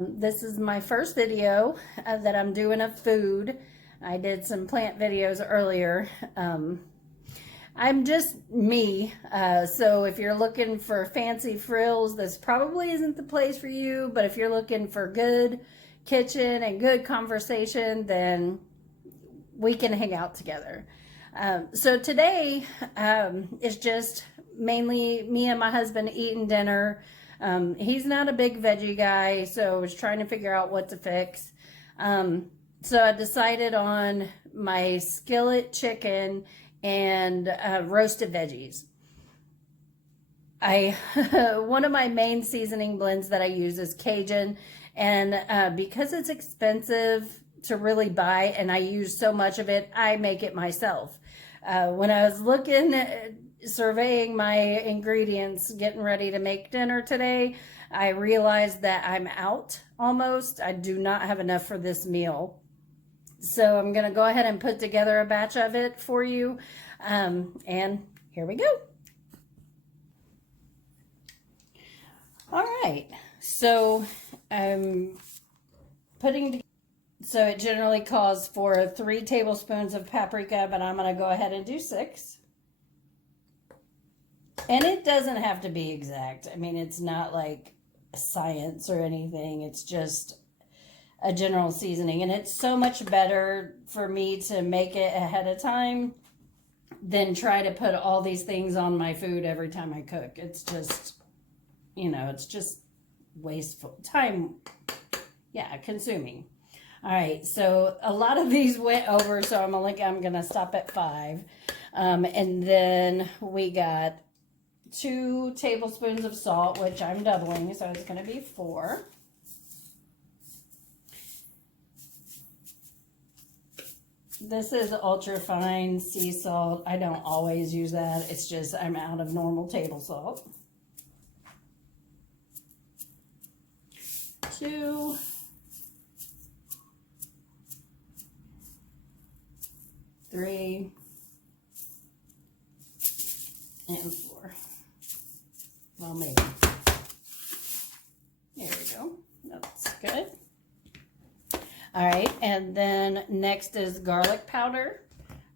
This is my first video that I'm doing of food. I did some plant videos earlier. I'm just me, so if you're looking for fancy frills, this probably isn't the place for you, but if you're looking for good kitchen and good conversation, then we can hang out together. So today is just mainly me and my husband eating dinner. He's not a big veggie guy, so I was trying to figure out what to fix. So I decided on my skillet chicken and roasted veggies. One of my main seasoning blends that I use is Cajun, and because it's expensive to really buy and I use so much of it, I make it myself. When I was surveying my ingredients, getting ready to make dinner today, I realized that I'm out almost. I do not have enough for this meal. So I'm going to go ahead and put together a batch of it for you. And here we go. All right. So I'm so it generally calls for 3 tablespoons of paprika, but I'm going to go ahead and do 6. And it doesn't have to be exact. I mean, it's not like science or anything. It's just a general seasoning. And it's so much better for me to make it ahead of time than try to put all these things on my food every time I cook. It's just, it's just wasteful time. Yeah, consuming. All right, so a lot of these went over, so I'm gonna stop at 5. And then we got 2 tablespoons of salt, which I'm doubling, so it's gonna be 4. This is ultra fine sea salt. I don't always use that. It's just I'm out of normal table salt. 2. 3 and 4. Well, maybe. There we go. That's good. All right, and then next is garlic powder.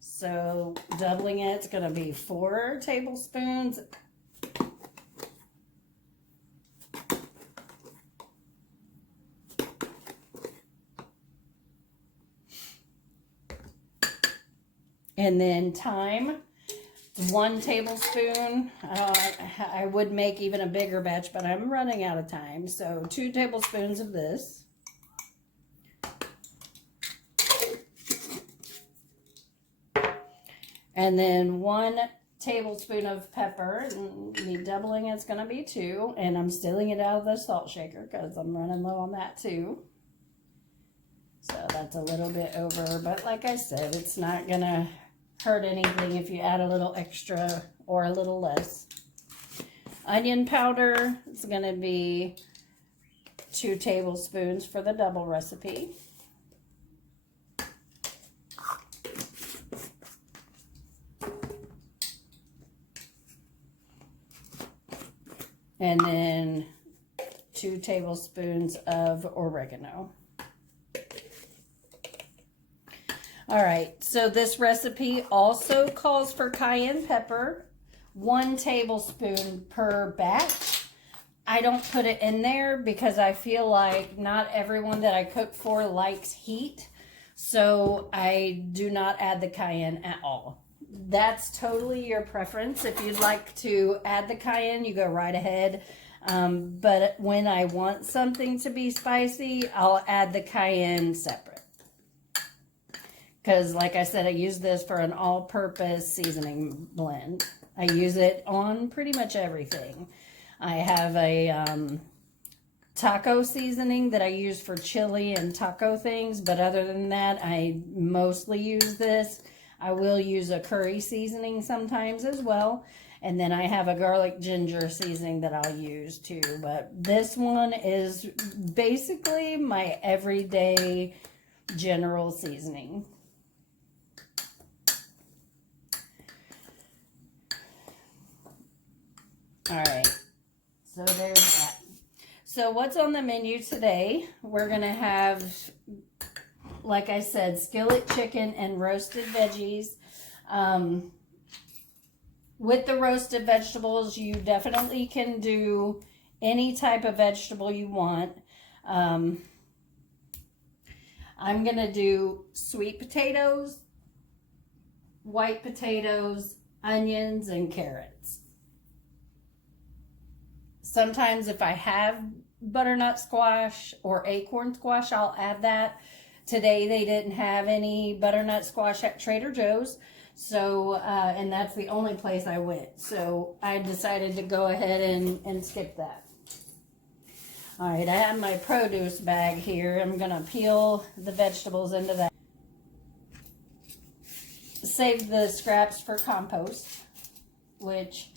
So doubling it, it's going to be 4 tablespoons. And then thyme, 1 tablespoon. I would make even a bigger batch, but I'm running out of time. So 2 tablespoons of this. And then 1 tablespoon of pepper. And me doubling it's going to be 2. And I'm stealing it out of the salt shaker because I'm running low on that too. So that's a little bit over. But like I said, it's not going to hurt anything if you add a little extra or a little less. Onion powder is going to be 2 tablespoons for the double recipe. And then 2 tablespoons of oregano. All right, so this recipe also calls for cayenne pepper, 1 tablespoon per batch. I don't put it in there because I feel like not everyone that I cook for likes heat, so I do not add the cayenne at all. That's totally your preference. If you'd like to add the cayenne, you go right ahead. But when I want something to be spicy, I'll add the cayenne separate. Because, like I said, I use this for an all-purpose seasoning blend. I use it on pretty much everything. I have a taco seasoning that I use for chili and taco things. But other than that, I mostly use this. I will use a curry seasoning sometimes as well. And then I have a garlic ginger seasoning that I'll use too. But this one is basically my everyday general seasoning. All right, so there's that. So what's on the menu today? We're going to have, like I said, skillet chicken and roasted veggies. With the roasted vegetables, you definitely can do any type of vegetable you want. I'm going to do sweet potatoes, white potatoes, onions, and carrots. Sometimes if I have butternut squash or acorn squash, I'll add that. Today they didn't have any butternut squash at Trader Joe's. So, and that's the only place I went. So I decided to go ahead and skip that. All right, I have my produce bag here. I'm going to peel the vegetables into that. Save the scraps for compost, which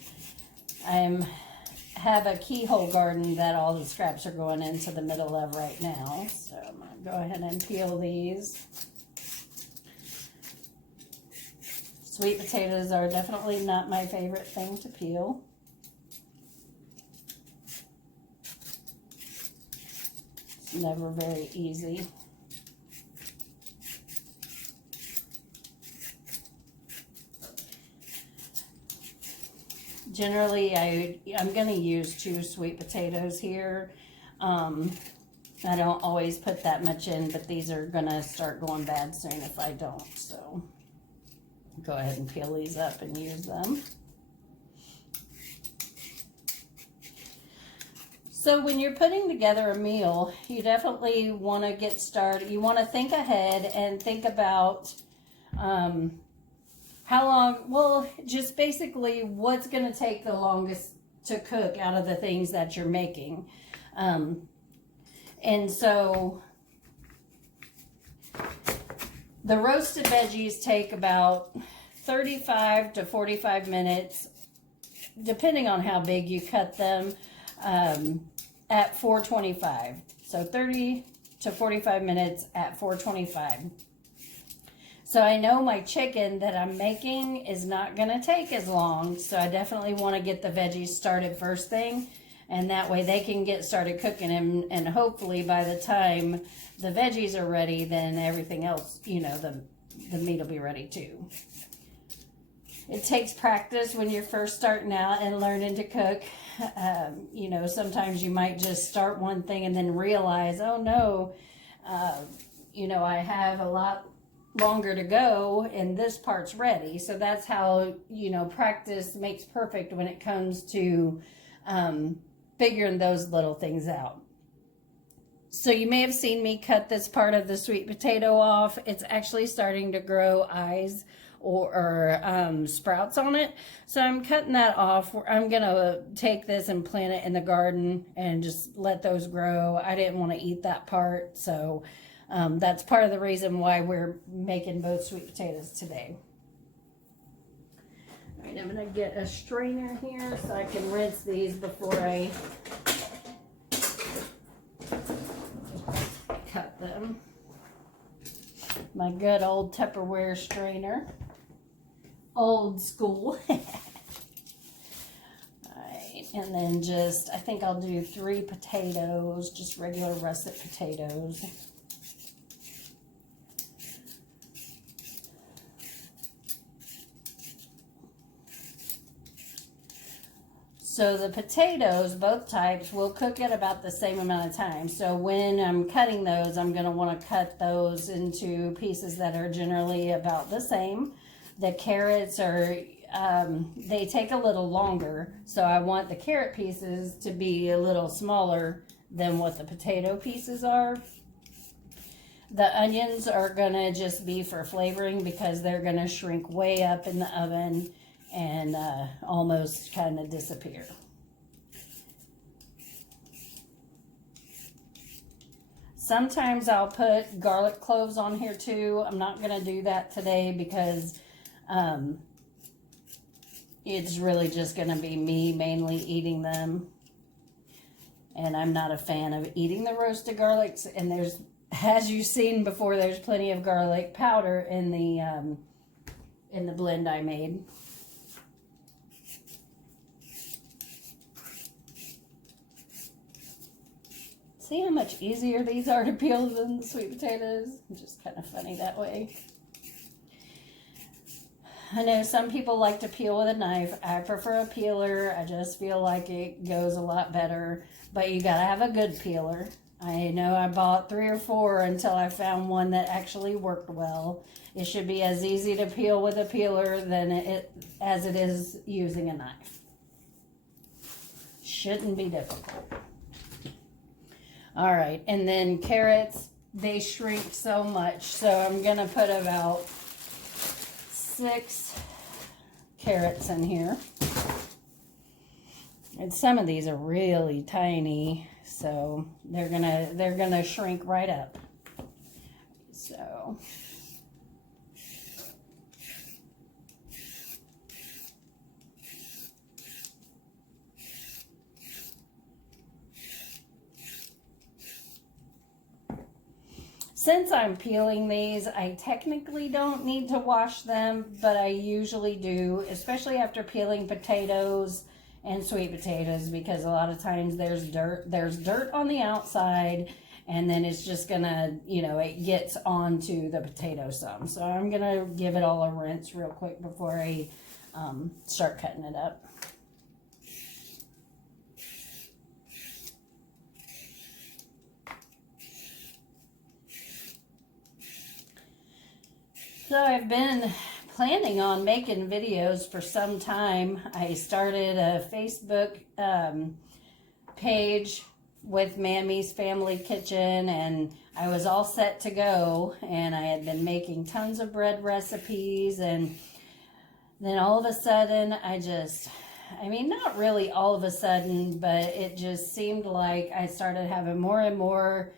have a keyhole garden that all the scraps are going into the middle of right now. So I'm going to go ahead and peel these. Sweet potatoes are definitely not my favorite thing to peel. It's never very easy. Generally, I'm going to use 2 sweet potatoes here. I don't always put that much in, but these are going to start going bad soon if I don't. So go ahead and peel these up and use them. So when you're putting together a meal, you definitely want to get started. You want to think ahead and think about how long, well, just basically what's going to take the longest to cook out of the things that you're making. And so the roasted veggies take about 35 to 45 minutes, depending on how big you cut them, at 425. So 30 to 45 minutes at 425. So I know my chicken that I'm making is not going to take as long, so I definitely want to get the veggies started first thing, and that way they can get started cooking, and hopefully by the time the veggies are ready, then everything else, you know, the meat will be ready too. It takes practice when you're first starting out and learning to cook. You know, sometimes you might just start one thing and then realize, oh no, you know, I have a lot longer to go and this part's ready. So that's how, you know, practice makes perfect when it comes to figuring those little things out. So you may have seen me cut this part of the sweet potato off. It's actually starting to grow eyes or sprouts on it. So I'm cutting that off. I'm gonna take this and plant it in the garden and just let those grow. I didn't want to eat that part, so that's part of the reason why we're making both sweet potatoes today. All right, I'm gonna get a strainer here so I can rinse these before I cut them. My good old Tupperware strainer. Old school. Alright, and then just, I think I'll do 3 potatoes, just regular russet potatoes. So the potatoes, both types, will cook at about the same amount of time. So when I'm cutting those, I'm going to want to cut those into pieces that are generally about the same. The carrots are, they take a little longer. So I want the carrot pieces to be a little smaller than what the potato pieces are. The onions are going to just be for flavoring because they're going to shrink way up in the oven and almost kind of disappear. Sometimes I'll put garlic cloves on here too. I'm not going to do that today because it's really just going to be me mainly eating them. And I'm not a fan of eating the roasted garlics. And there's, as you've seen before, there's plenty of garlic powder in the blend I made. See how much easier these are to peel than the sweet potatoes? Just kind of funny that way. I know some people like to peel with a knife. I prefer a peeler. I just feel like it goes a lot better. But you gotta have a good peeler. I know I bought 3 or 4 until I found one that actually worked well. It should be as easy to peel with a peeler as it is using a knife. Shouldn't be difficult. All right, and then carrots, they shrink so much. So I'm gonna put about 6 carrots in here. And some of these are really tiny, so they're gonna shrink right up. So since I'm peeling these, I technically don't need to wash them, but I usually do, especially after peeling potatoes and sweet potatoes, because a lot of times there's dirt on the outside, and then it's just gonna, it gets onto the potato some. So I'm gonna give it all a rinse real quick before I start cutting it up. So I've been planning on making videos for some time. I started a Facebook page with Mammy's Family Kitchen, and I was all set to go, and I had been making tons of bread recipes, and then all of a sudden not really all of a sudden, but it just seemed like I started having more and more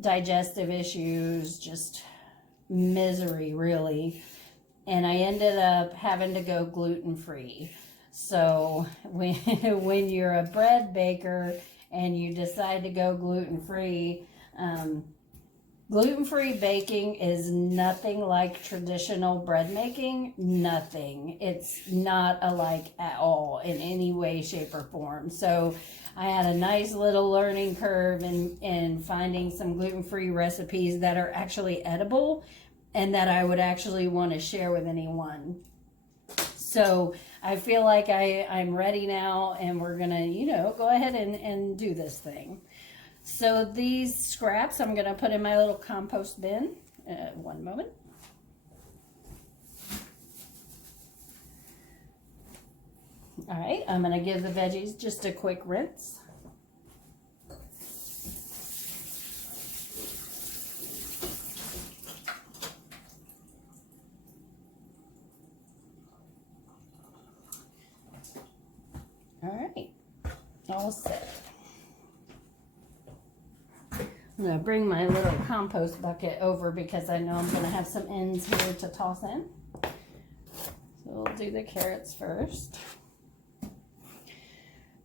digestive issues, just misery really, and I ended up having to go gluten-free. So when you're a bread baker and you decide to go gluten-free, gluten-free baking is nothing like traditional bread making. Nothing. It's not alike at all in any way, shape, or form. So I had a nice little learning curve in finding some gluten-free recipes that are actually edible and that I would actually want to share with anyone. So I feel like I'm ready now, and we're going to, go ahead and do this thing. So these scraps I'm going to put in my little compost bin. One moment. All right, I'm going to give the veggies just a quick rinse. All right, all set. I'm going to bring my little compost bucket over because I know I'm going to have some ends here to toss in. So we'll do the carrots first.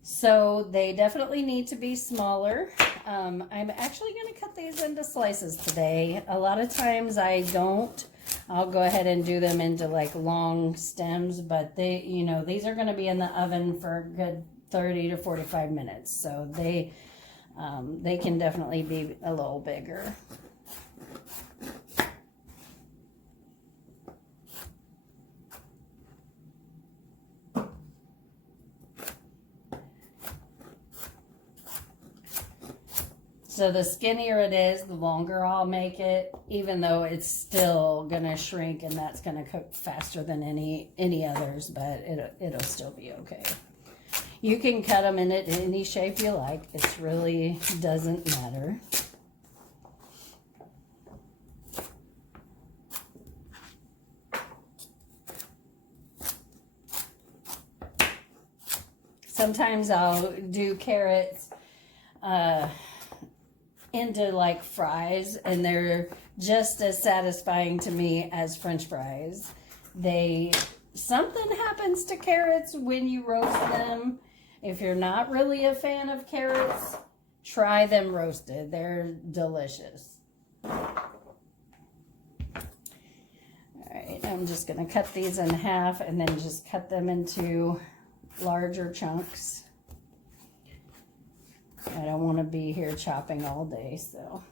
So they definitely need to be smaller. I'm actually going to cut these into slices today. A lot of times I don't. I'll go ahead and do them into like long stems, but these are going to be in the oven for a good 30 to 45 minutes. So they can definitely be a little bigger. So the skinnier it is, the longer I'll make it, even though it's still gonna shrink, and that's gonna cook faster than any others, but it'll still be okay. You can cut them in any shape you like. It really doesn't matter. Sometimes I'll do carrots into like fries, and they're just as satisfying to me as French fries. Something happens to carrots when you roast them. If you're not really a fan of carrots, try them roasted. They're delicious. All right, I'm just gonna cut these in half and then just cut them into larger chunks. I don't want to be here chopping all day, so.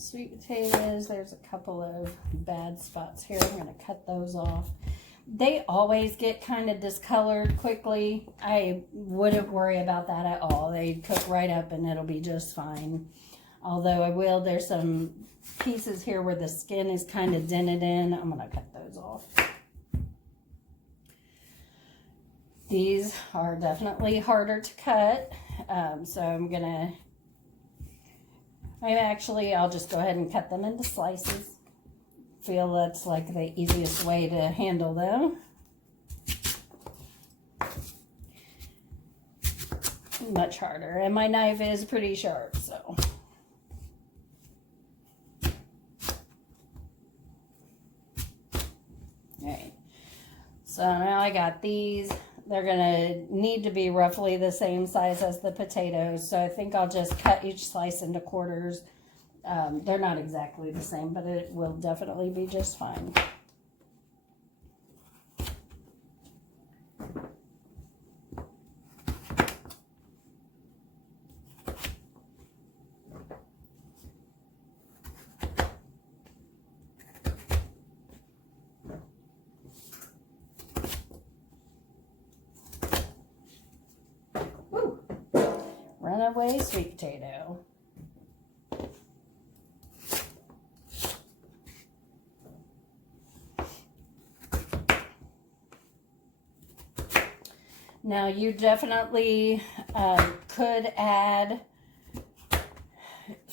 Sweet potatoes, there's a couple of bad spots here. I'm going to cut those off. They always get kind of discolored quickly. I wouldn't worry about that at all. They cook right up and it'll be just fine. Although there's some pieces here where the skin is kind of dented in. I'm going to cut those off. These are definitely harder to cut. So I'll just go ahead and cut them into slices. Feel that's like the easiest way to handle them. Much harder, and my knife is pretty sharp, so. Alright, so now I got these. They're gonna need to be roughly the same size as the potatoes, so I think I'll just cut each slice into quarters. They're not exactly the same, but it will definitely be just fine. Woo! Runaway sweet potato. Now you definitely could add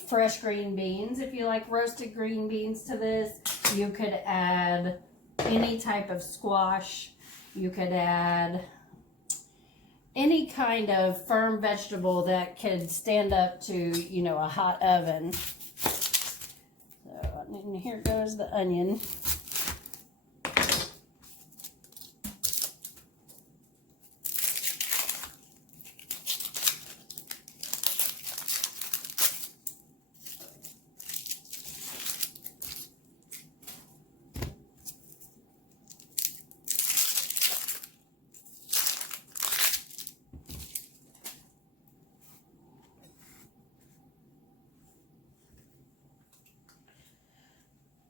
fresh green beans. If you like roasted green beans to this, you could add any type of squash. You could add any kind of firm vegetable that could stand up to, you know, a hot oven. So, and here goes the onion.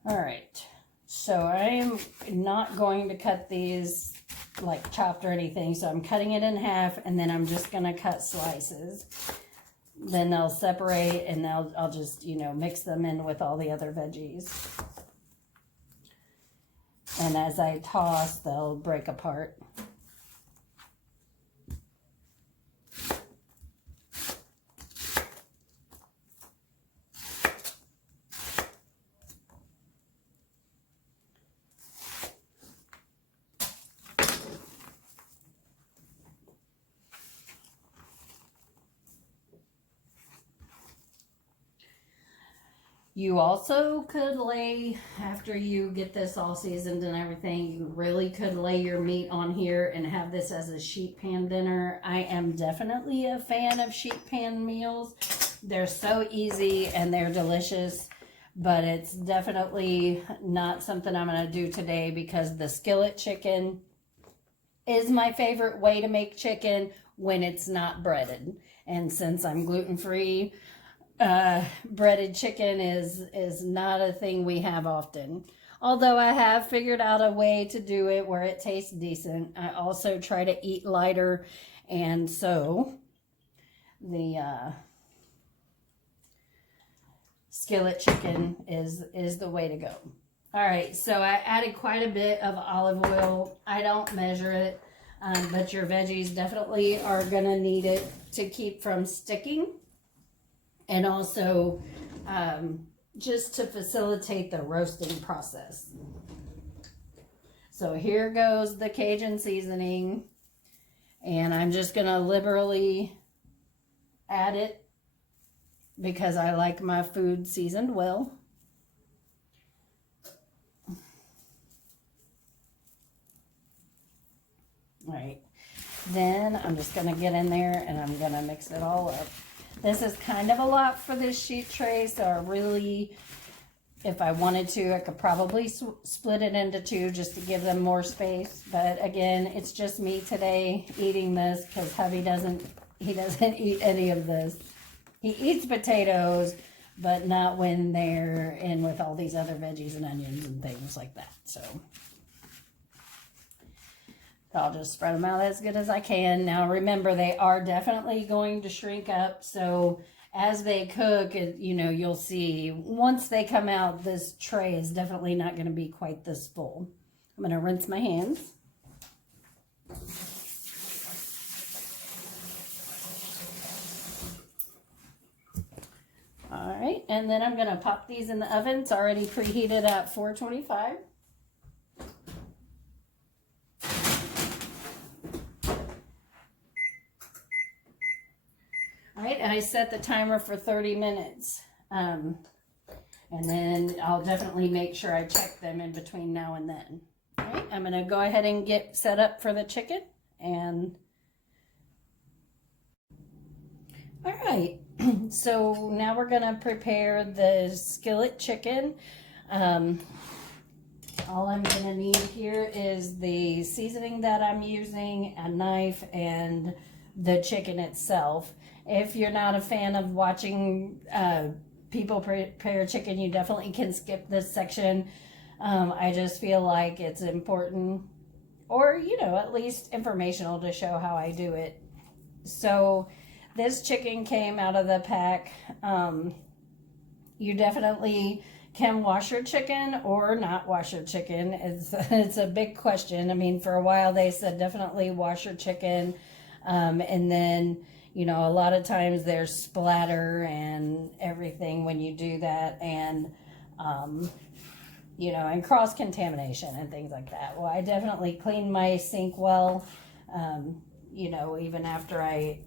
All right, so I am not going to cut these like chopped or anything, so I'm cutting it in half, and then I'm just gonna cut slices. Then they'll separate, and I'll just, you know, mix them in with all the other veggies. And as I toss, they'll break apart. You also could lay, after you get this all seasoned and everything, you really could lay your meat on here and have this as a sheet pan dinner. I am definitely a fan of sheet pan meals. They're so easy and they're delicious, but it's definitely not something I'm going to do today because the skillet chicken is my favorite way to make chicken when it's not breaded. And since I'm gluten-free, breaded chicken is not a thing we have often. Although I have figured out a way to do it where it tastes decent. I also try to eat lighter, and so the skillet chicken is the way to go. All right, so I added quite a bit of olive oil. I don't measure it, but your veggies definitely are gonna need it to keep from sticking. And also, just to facilitate the roasting process. So here goes the Cajun seasoning. And I'm just going to liberally add it because I like my food seasoned well. All right, then I'm just going to get in there and I'm going to mix it all up. This is kind of a lot for this sheet tray, so I really, if I wanted to, I could probably split it into two just to give them more space. But again, it's just me today eating this because hubby doesn't eat any of this. He eats potatoes, but not when they're in with all these other veggies and onions and things like that. So I'll just spread them out as good as I can. Now remember, they are definitely going to shrink up. So as they cook, you'll see once they come out, this tray is definitely not going to be quite this full. I'm going to rinse my hands. All right, and then I'm going to pop these in the oven. It's already preheated at 425. All right, and I set the timer for 30 minutes. And then I'll definitely make sure I check them in between now and then. All right, I'm going to go ahead and get set up for the chicken. And all right, so now we're going to prepare the skillet chicken. All I'm going to need here is the seasoning that I'm using, a knife, and the chicken itself. If you're not a fan of watching people prepare chicken, you definitely can skip this section. I just feel like it's important, or, at least informational to show how I do it. So this chicken came out of the pack. You definitely can wash your chicken or not wash your chicken. It's a big question. I mean, for a while they said definitely wash your chicken. And then, a lot of times there's splatter and everything when you do that, and, and cross-contamination and things like that. Well, I definitely clean my sink well, even after I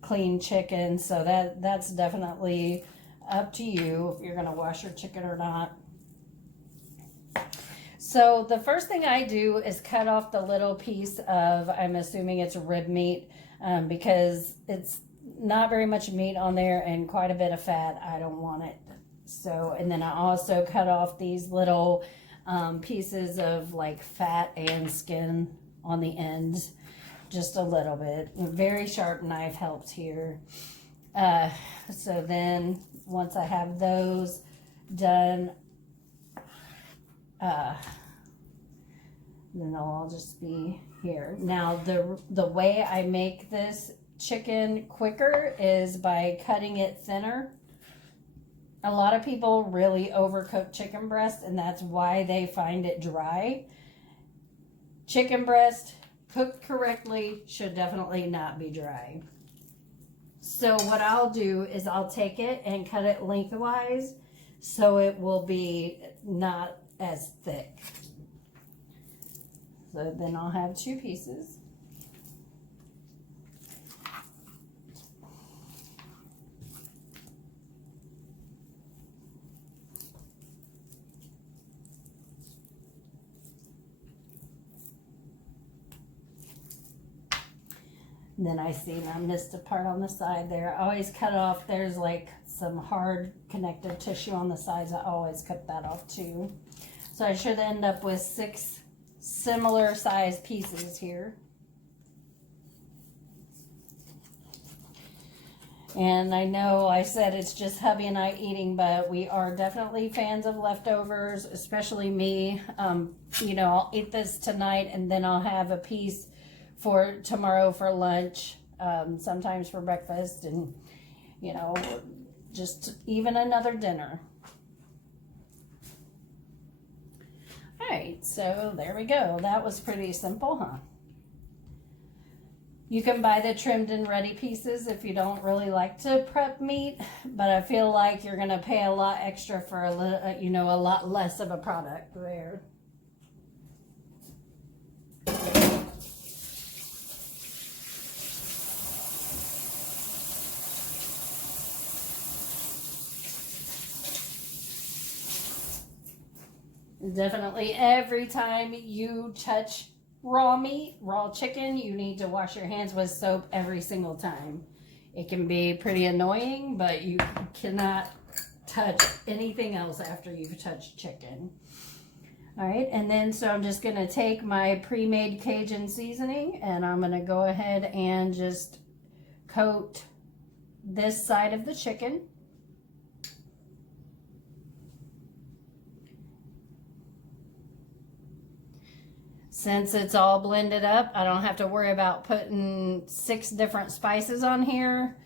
clean chicken. So that's definitely up to you if you're going to wash your chicken or not. So the first thing I do is cut off the little piece of, I'm assuming it's rib meat, because it's not very much meat on there and quite a bit of fat. I don't want it. So, and then I also cut off these little pieces of like fat and skin on the ends, just a little bit. A very sharp knife helps here. So then once I have those done, then they'll all just be here. Now the way I make this chicken quicker is by cutting it thinner. A lot of people really overcook chicken breast, and that's why they find it dry. Chicken breast, cooked correctly, should definitely not be dry. So what I'll do is I'll take it and cut it lengthwise so it will be not as thick. So then I'll have two pieces. And then I see I missed a part on the side there. I always cut off, there's like some hard connective tissue on the sides. I always cut that off too. So I should end up with 6 similar size pieces here. And I know I said it's just hubby and I eating, but we are definitely fans of leftovers, especially me. I'll eat this tonight and then I'll have a piece for tomorrow for lunch, sometimes for breakfast, and, just even another dinner. All right, so there we go. That was pretty simple, huh? You can buy the trimmed and ready pieces if you don't really like to prep meat, but I feel like you're gonna pay a lot extra for a lot less of a product there. Definitely every time you touch raw meat, raw chicken, you need to wash your hands with soap every single time. It can be pretty annoying, but you cannot touch anything else after you've touched chicken. All right, and then so I'm just gonna take my pre-made Cajun seasoning and I'm gonna go ahead and just coat this side of the chicken. Since it's all blended up, I don't have to worry about putting 6 different spices on here.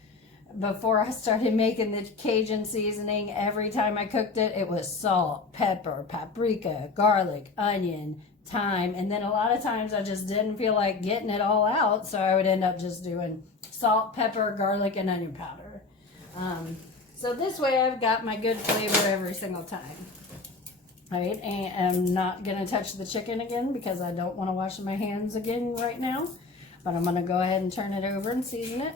Before I started making the Cajun seasoning, every time I cooked it, it was salt, pepper, paprika, garlic, onion, thyme, and then a lot of times I just didn't feel like getting it all out, so I would end up just doing salt, pepper, garlic, and onion powder. So this way I've got my good flavor every single time. All right, and I'm not going to touch the chicken again because I don't want to wash my hands again right now, but I'm going to go ahead and turn it over and season it.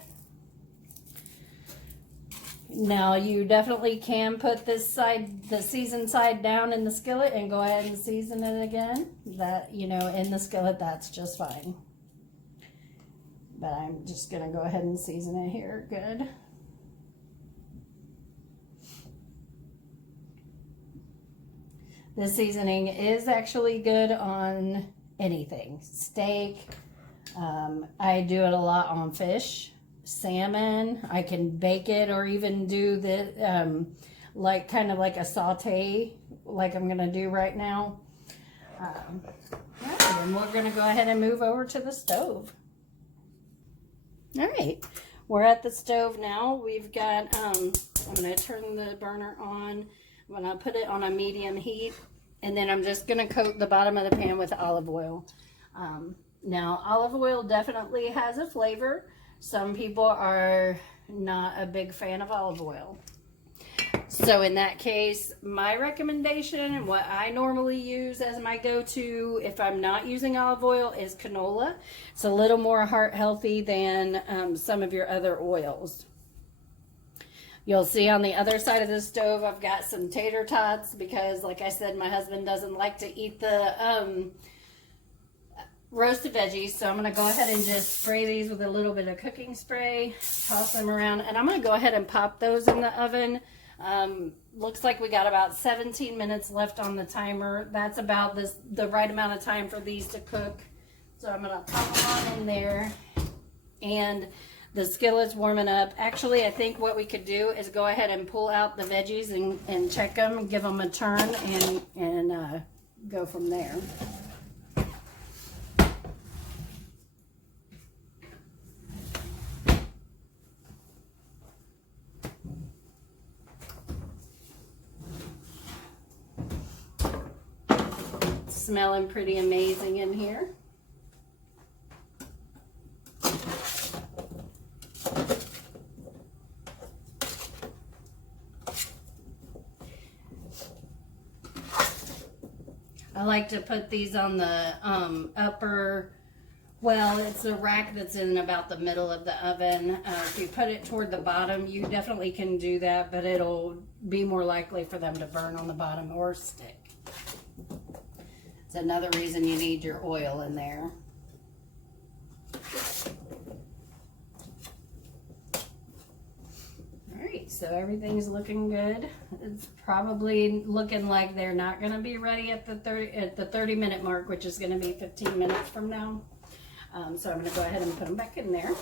Now you definitely can put this side, the seasoned side, down in the skillet and go ahead and season it again. That, you know, in the skillet, that's just fine. But I'm just going to go ahead and season it here. Good. This seasoning is actually good on anything. Steak. I do it a lot on fish. Salmon. I can bake it or even do the like kind of like a saute like I'm gonna do right now. Right, and we're gonna go ahead and move over to the stove. All right, we're at the stove now. We've got I'm gonna turn the burner on. I'm gonna put it on a medium heat, and then I'm just gonna coat the bottom of the pan with olive oil. Now olive oil definitely has a flavor. Some people are not a big fan of olive oil. So in that case, my recommendation and what I normally use as my go-to if I'm not using olive oil is canola. It's a little more heart healthy than some of your other oils. You'll see on the other side of the stove, I've got some tater tots because, like I said, my husband doesn't like to eat the roasted veggies, so I'm going to go ahead and just spray these with a little bit of cooking spray, toss them around, and I'm going to go ahead and pop those in the oven. Looks like we got about 17 minutes left on the timer. That's about the right amount of time for these to cook. So I'm going to pop them on in there, and the skillet's warming up. Actually, I think what we could do is go ahead and pull out the veggies and check them, give them a turn, and go from there. Smelling pretty amazing in here. I like to put these on the upper, well, it's the rack that's in about the middle of the oven. If you put it toward the bottom, you definitely can do that, but it'll be more likely for them to burn on the bottom or stick. It's another reason you need your oil in there. Alright, so everything's looking good. It's probably looking like they're not going to be ready at the 30-minute mark, which is going to be 15 minutes from now. So I'm going to go ahead and put them back in there.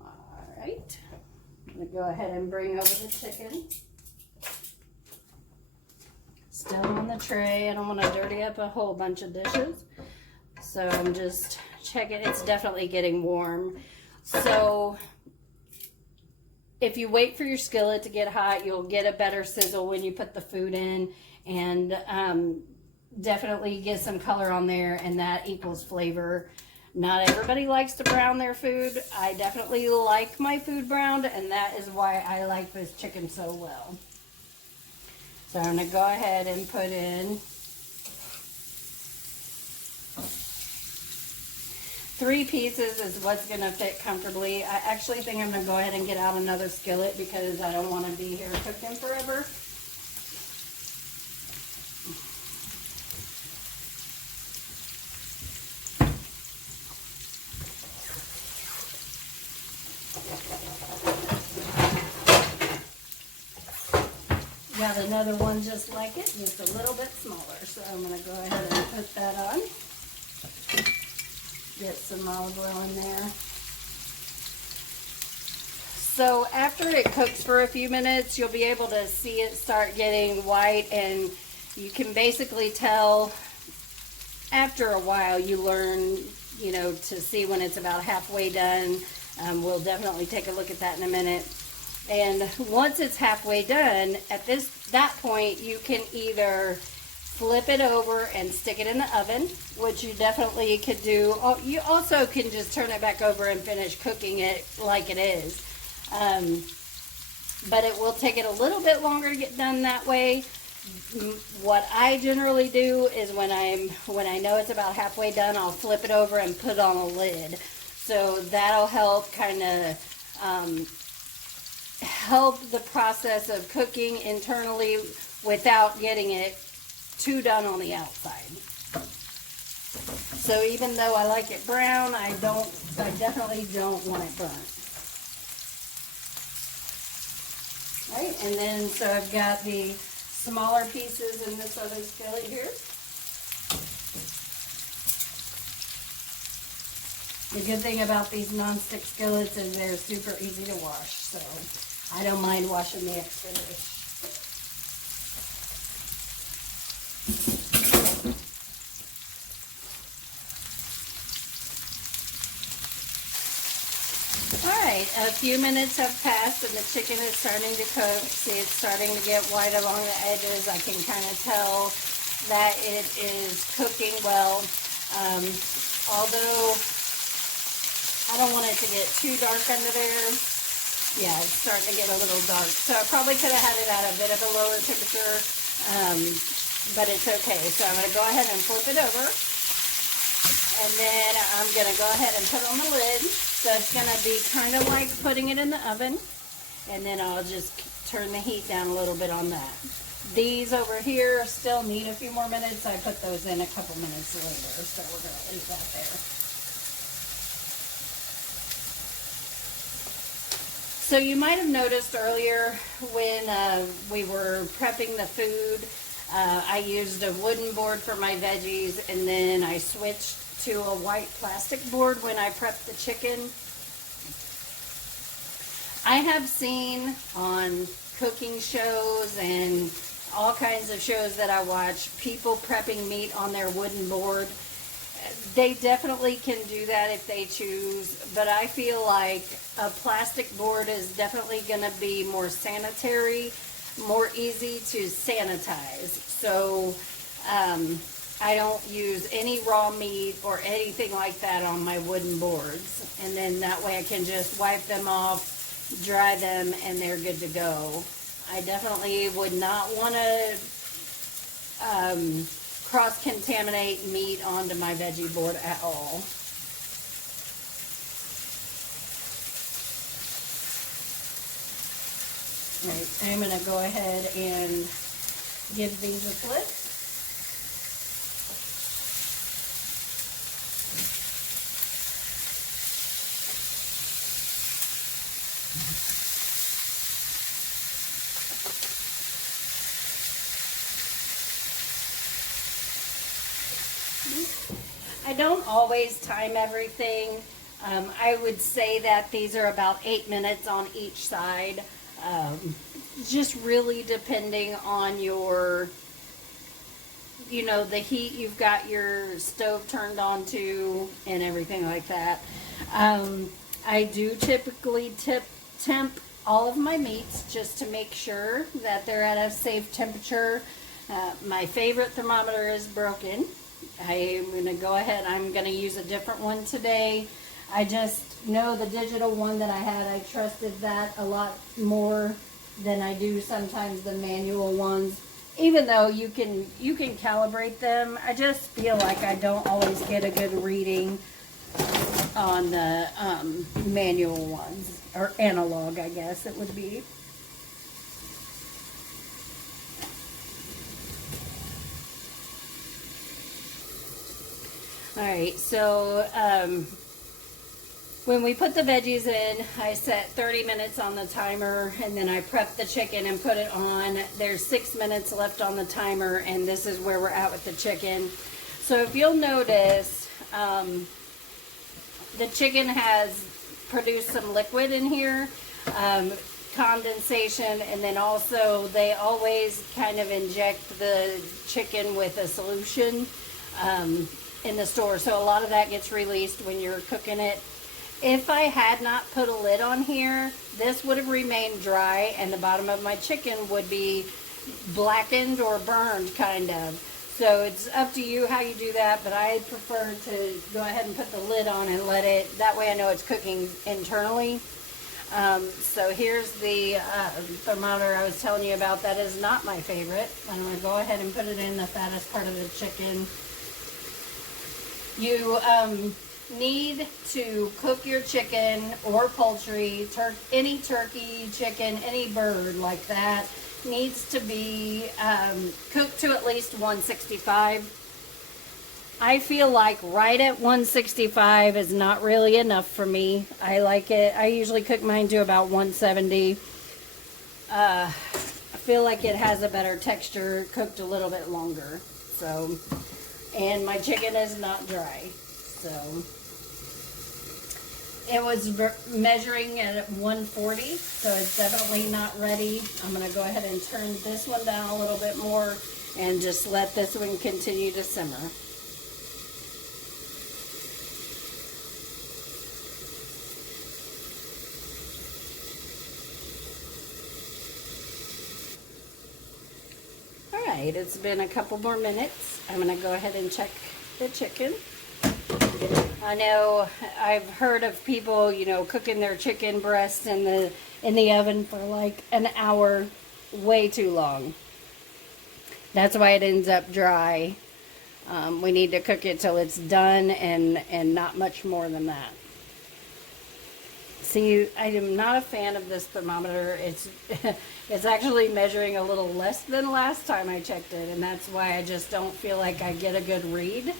Alright. I'm going to go ahead and bring over the chicken. Still on the tray. I don't want to dirty up a whole bunch of dishes. So I'm just checking. It's definitely getting warm. So if you wait for your skillet to get hot, you'll get a better sizzle when you put the food in. And definitely get some color on there, and that equals flavor. Not everybody likes to brown their food. I definitely like my food browned, and that is why I like this chicken so well. So I'm going to go ahead and put in 3 pieces is what's going to fit comfortably. I actually think I'm going to go ahead and get out another skillet because I don't want to be here cooking forever. Got another one just like it, just a little bit smaller. So I'm going to go ahead and put that on. Get some olive oil in there. So after it cooks for a few minutes, you'll be able to see it start getting white, and you can basically tell after a while. You learn, you know, to see when it's about halfway done. We'll definitely take a look at that in a minute. And once it's halfway done, at that point, you can either flip it over and stick it in the oven, which you definitely could do. You also can just turn it back over and finish cooking it like it is. But it will take it a little bit longer to get done that way. What I generally do is when I know it's about halfway done, I'll flip it over and put on a lid. So that'll help kind of help the process of cooking internally without getting it too done on the outside. So even though I like it brown, I definitely don't want it burnt. Right, and then so I've got the smaller pieces in this other skillet here. The good thing about these non-stick skillets is they're super easy to wash, so I don't mind washing the extra dish. Alright, a few minutes have passed and the chicken is starting to cook. See, it's starting to get white along the edges. I can kind of tell that it is cooking well. Although I don't want it to get too dark under there. Yeah, it's starting to get a little dark. So I probably could have had it at a bit of a lower temperature, but it's okay. So I'm going to go ahead and flip it over. And then I'm going to go ahead and put on the lid. So it's going to be kind of like putting it in the oven. And then I'll just turn the heat down a little bit on that. These over here still need a few more minutes. I put those in a couple minutes later. So we're going to leave that there. So you might have noticed earlier when we were prepping the food, I used a wooden board for my veggies, and then I switched to a white plastic board when I prepped the chicken. I have seen on cooking shows and all kinds of shows that I watch, people prepping meat on their wooden board. They definitely can do that if they choose, but I feel like a plastic board is definitely going to be more sanitary, more easy to sanitize. So I don't use any raw meat or anything like that on my wooden boards. And then that way I can just wipe them off, dry them, and they're good to go. I definitely would not want to cross-contaminate meat onto my veggie board at all. Right, I'm going to go ahead and give these a flip. I don't always time everything. I would say that these are about 8 minutes on each side. Just really depending on your, the heat you've got your stove turned on to and everything like that. I do typically temp all of my meats just to make sure that they're at a safe temperature. My favorite thermometer is broken. I'm going to go ahead, I'm going to use a different one today. I just know the digital one that I had, I trusted that a lot more than I do sometimes the manual ones. Even though you can calibrate them, I just feel like I don't always get a good reading on the manual ones, or analog, I guess it would be. Alright, so when we put the veggies in, I set 30 minutes on the timer, and then I prep the chicken and put it on. There's 6 minutes left on the timer, and this is where we're at with the chicken. So if you'll notice, the chicken has produced some liquid in here, condensation, and then also they always kind of inject the chicken with a solution in the store. So a lot of that gets released when you're cooking it. If I had not put a lid on here, this would have remained dry and the bottom of my chicken would be blackened or burned, kind of. So it's up to you how you do that, but I prefer to go ahead and put the lid on and let it, that way I know it's cooking internally. So here's the thermometer I was telling you about. That is not my favorite. I'm going to go ahead and put it in the fattest part of the chicken. You need to cook your chicken or poultry, any turkey, chicken, any bird like that needs to be cooked to at least 165. I feel like right at 165 is not really enough for me. I like it. I usually cook mine to about 170. I feel like it has a better texture cooked a little bit longer. So, and my chicken is not dry. So it was measuring at 140, so it's definitely not ready. I'm going to go ahead and turn this one down a little bit more and just let this one continue to simmer. Alright, it's been a couple more minutes. I'm going to go ahead and check the chicken. I know I've heard of people, you know, cooking their chicken breasts in the oven for like an hour, way too long. That's why it ends up dry. We need to cook it till it's done and not much more than that. See, I am not a fan of this thermometer. It's actually measuring a little less than last time I checked it, and that's why I just don't feel like I get a good read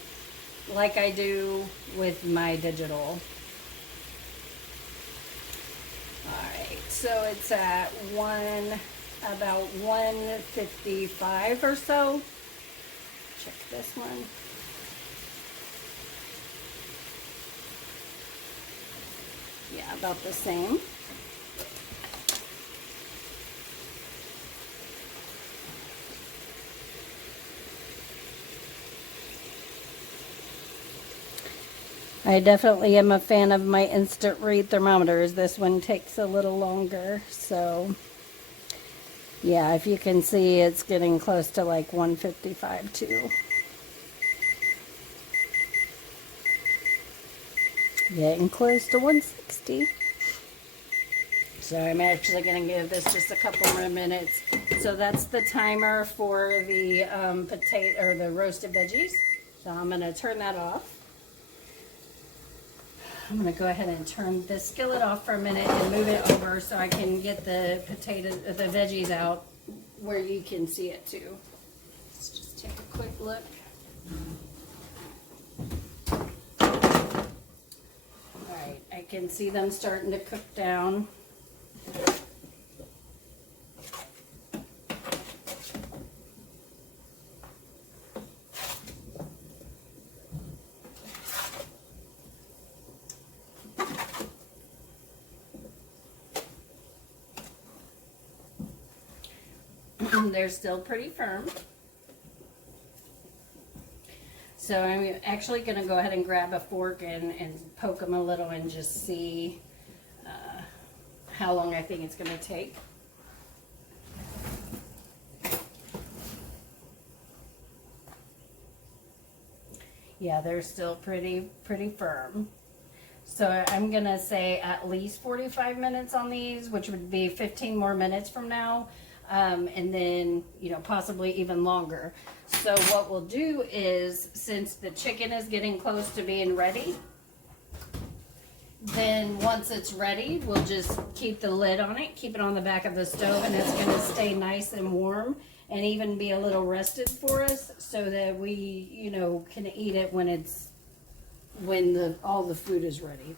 like I do with my digital. Alright, so it's at about 155 or so. Check this one. Yeah, about the same. I definitely am a fan of my instant read thermometers. This one takes a little longer, so yeah, if you can see, it's getting close to like 155 too. Getting close to 160. So I'm actually going to give this just a couple more minutes. So that's the timer for the potato or the roasted veggies. So I'm going to turn that off. I'm going to go ahead and turn the skillet off for a minute and move it over so I can get the veggies out where you can see it too. Let's just take a quick look. Alright, I can see them starting to cook down. They're still pretty firm. So I'm actually going to go ahead and grab a fork and poke them a little and just see how long I think it's going to take. Yeah, they're still pretty firm. So I'm going to say at least 45 minutes on these, which would be 15 more minutes from now. And then, you know, possibly even longer. So what we'll do is, since the chicken is getting close to being ready, Then once it's ready, we'll just keep the lid on it, keep it on the back of the stove, and it's going to stay nice and warm and even be a little rested for us so that we, you know, can eat it when all the food is ready.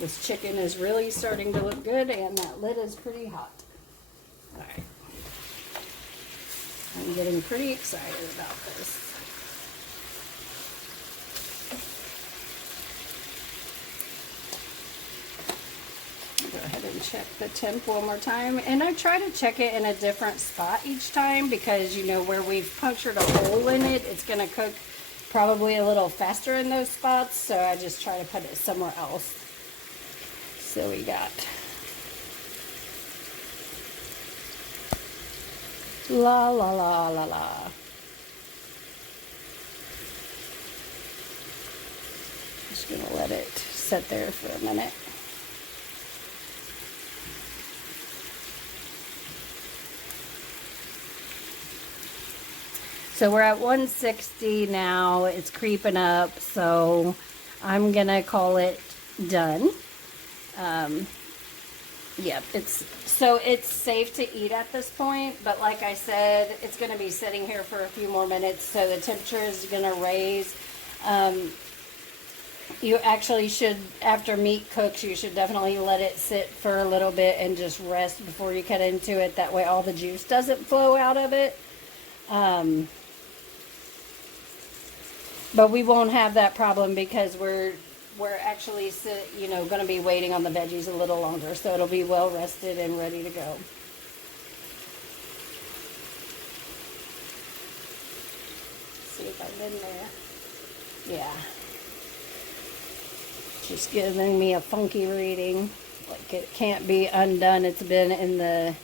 This chicken is really starting to look good, and that lid is pretty hot. All right. I'm getting pretty excited about this. Go ahead and check the temp one more time, and I try to check it in a different spot each time because, you know, where we've punctured a hole in it, it's going to cook probably a little faster in those spots, so I just try to put it somewhere else. So we got la la la la la. Just gonna let it sit there for a minute. So we're at 160 now. It's creeping up, so I'm gonna call it done. Yep, it's safe to eat at this point, but like I said, it's going to be sitting here for a few more minutes, so the temperature is going to raise. You actually should, after meat cooks, you should definitely let it sit for a little bit and just rest before you cut into it. That way all the juice doesn't flow out of it. But we won't have that problem because we're actually, you know, going to be waiting on the veggies a little longer, so it'll be well rested and ready to go. See if I've been there. Yeah. Just giving me a funky reading. Like it can't be undone. It's been in the...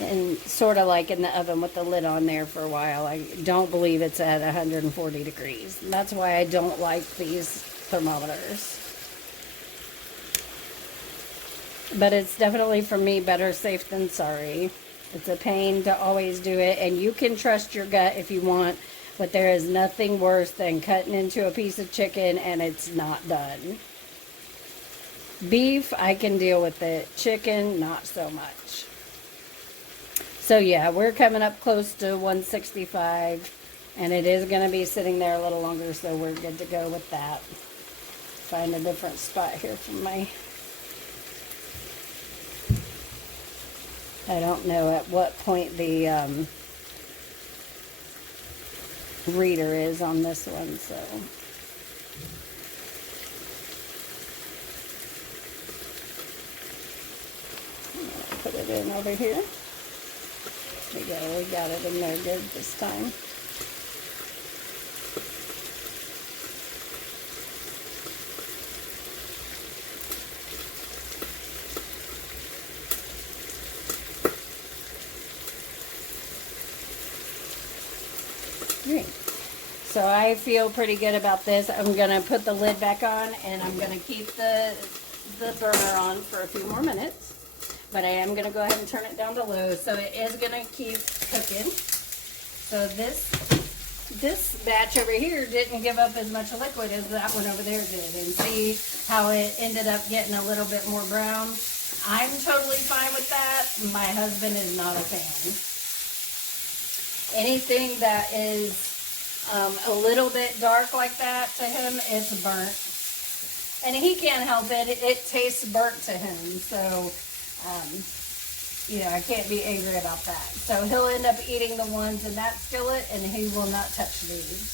and sort of like in the oven with the lid on there for a while. I don't believe it's at 140 degrees. And that's why I don't like these thermometers. But it's definitely, for me, better safe than sorry. It's a pain to always do it, and you can trust your gut if you want, but there is nothing worse than cutting into a piece of chicken and it's not done. Beef, I can deal with it. Chicken, not so much. So yeah, we're coming up close to 165, and it is going to be sitting there a little longer, so we're good to go with that. Find a different spot here for my... I don't know at what point the reader is on this one, so... I'm going to put it in over here. We got it in there good this time. Great. So I feel pretty good about this. I'm going to put the lid back on, and I'm going to keep the burner on for a few more minutes. But I am going to go ahead and turn it down to low, so it is going to keep cooking. So this batch over here didn't give up as much liquid as that one over there did. And see how it ended up getting a little bit more brown? I'm totally fine with that. My husband is not a fan. Anything that is a little bit dark like that to him, it's burnt. And he can't help it. It tastes burnt to him. So... you know, I can't be angry about that. So he'll end up eating the ones in that skillet, and he will not touch these.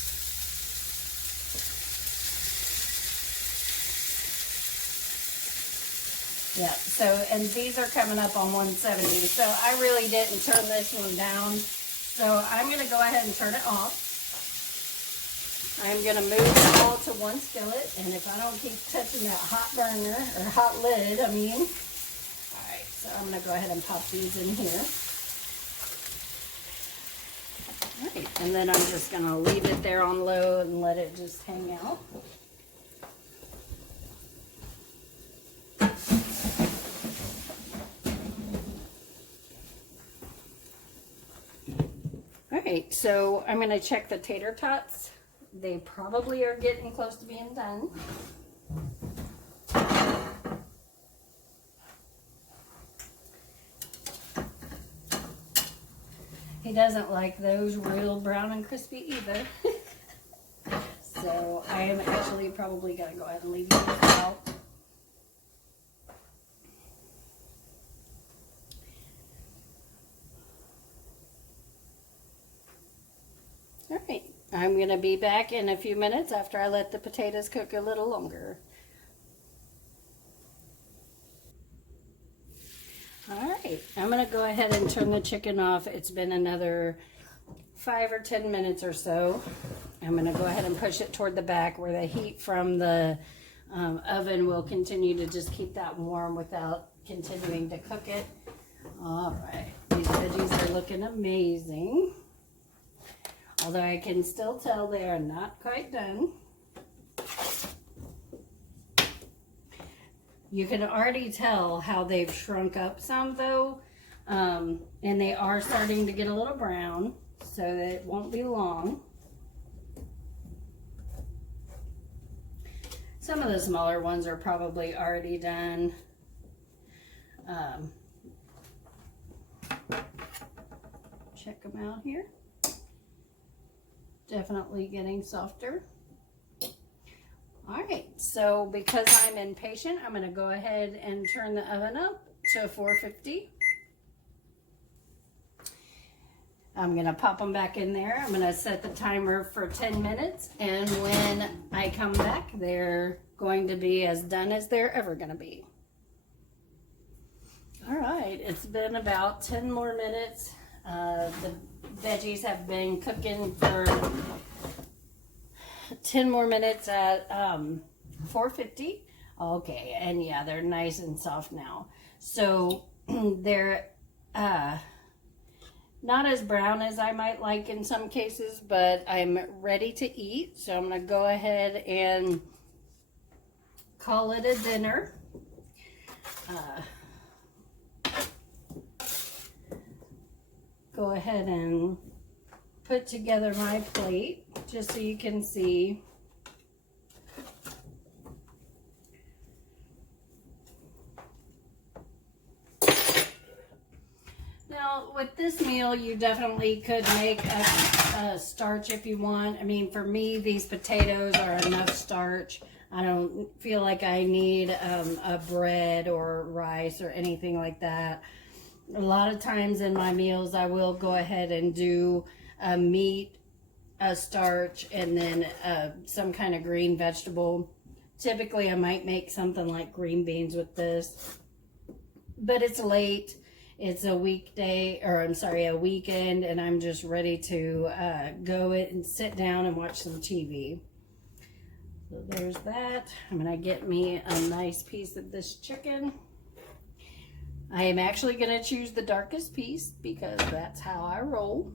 Yeah, so, and these are coming up on 170. So I really didn't turn this one down. So I'm going to go ahead and turn it off. I'm going to move it all to one skillet, and if I don't keep touching that hot burner, or hot lid, I mean... So I'm going to go ahead and pop these in here. All right, and then I'm just going to leave it there on low and let it just hang out. All right, right, so I'm going to check the tater tots. They probably are getting close to being done. He doesn't like those real brown and crispy either. So I am actually probably going to go ahead and leave these out. Alright, I'm going to be back in a few minutes after I let the potatoes cook a little longer. Alright, I'm going to go ahead and turn the chicken off. It's been another 5 or 10 minutes or so. I'm going to go ahead and push it toward the back where the heat from the oven will continue to just keep that warm without continuing to cook it. Alright, these veggies are looking amazing. Although I can still tell they are not quite done. You can already tell how they've shrunk up some though. And they are starting to get a little brown, so that it won't be long. Some of the smaller ones are probably already done. Check them out here. Definitely getting softer. All right, so because I'm impatient, I'm going to go ahead and turn the oven up to 450. I'm going to pop them back in there. I'm going to set the timer for 10 minutes, and when I come back, they're going to be as done as they're ever going to be. All right, it's been about 10 more minutes. The veggies have been cooking for 10 more minutes at 450. Okay, and yeah, they're nice and soft now. So they're not as brown as I might like in some cases, but I'm ready to eat. So I'm going to go ahead and call it a dinner. Go ahead and put together my plate just so you can see. Now with this meal you definitely could make a starch if you want. I mean, for me these potatoes are enough starch. I don't feel like I need a bread or rice or anything like that. A lot of times in my meals I will go ahead and do a meat, a starch, and then some kind of green vegetable. Typically I might make something like green beans with this, but it's late. It's a weekday, or I'm sorry, a weekend, and I'm just ready to go and sit down and watch some TV. So there's that. I'm gonna get me a nice piece of this chicken. I am actually going to choose the darkest piece because that's how I roll.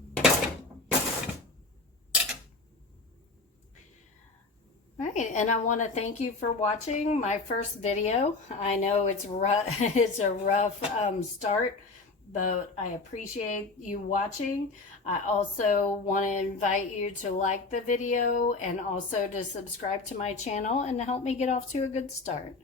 All right, and I want to thank you for watching my first video. I know it's rough, it's a rough start, but I appreciate you watching. I also want to invite you to like the video and also to subscribe to my channel and help me get off to a good start.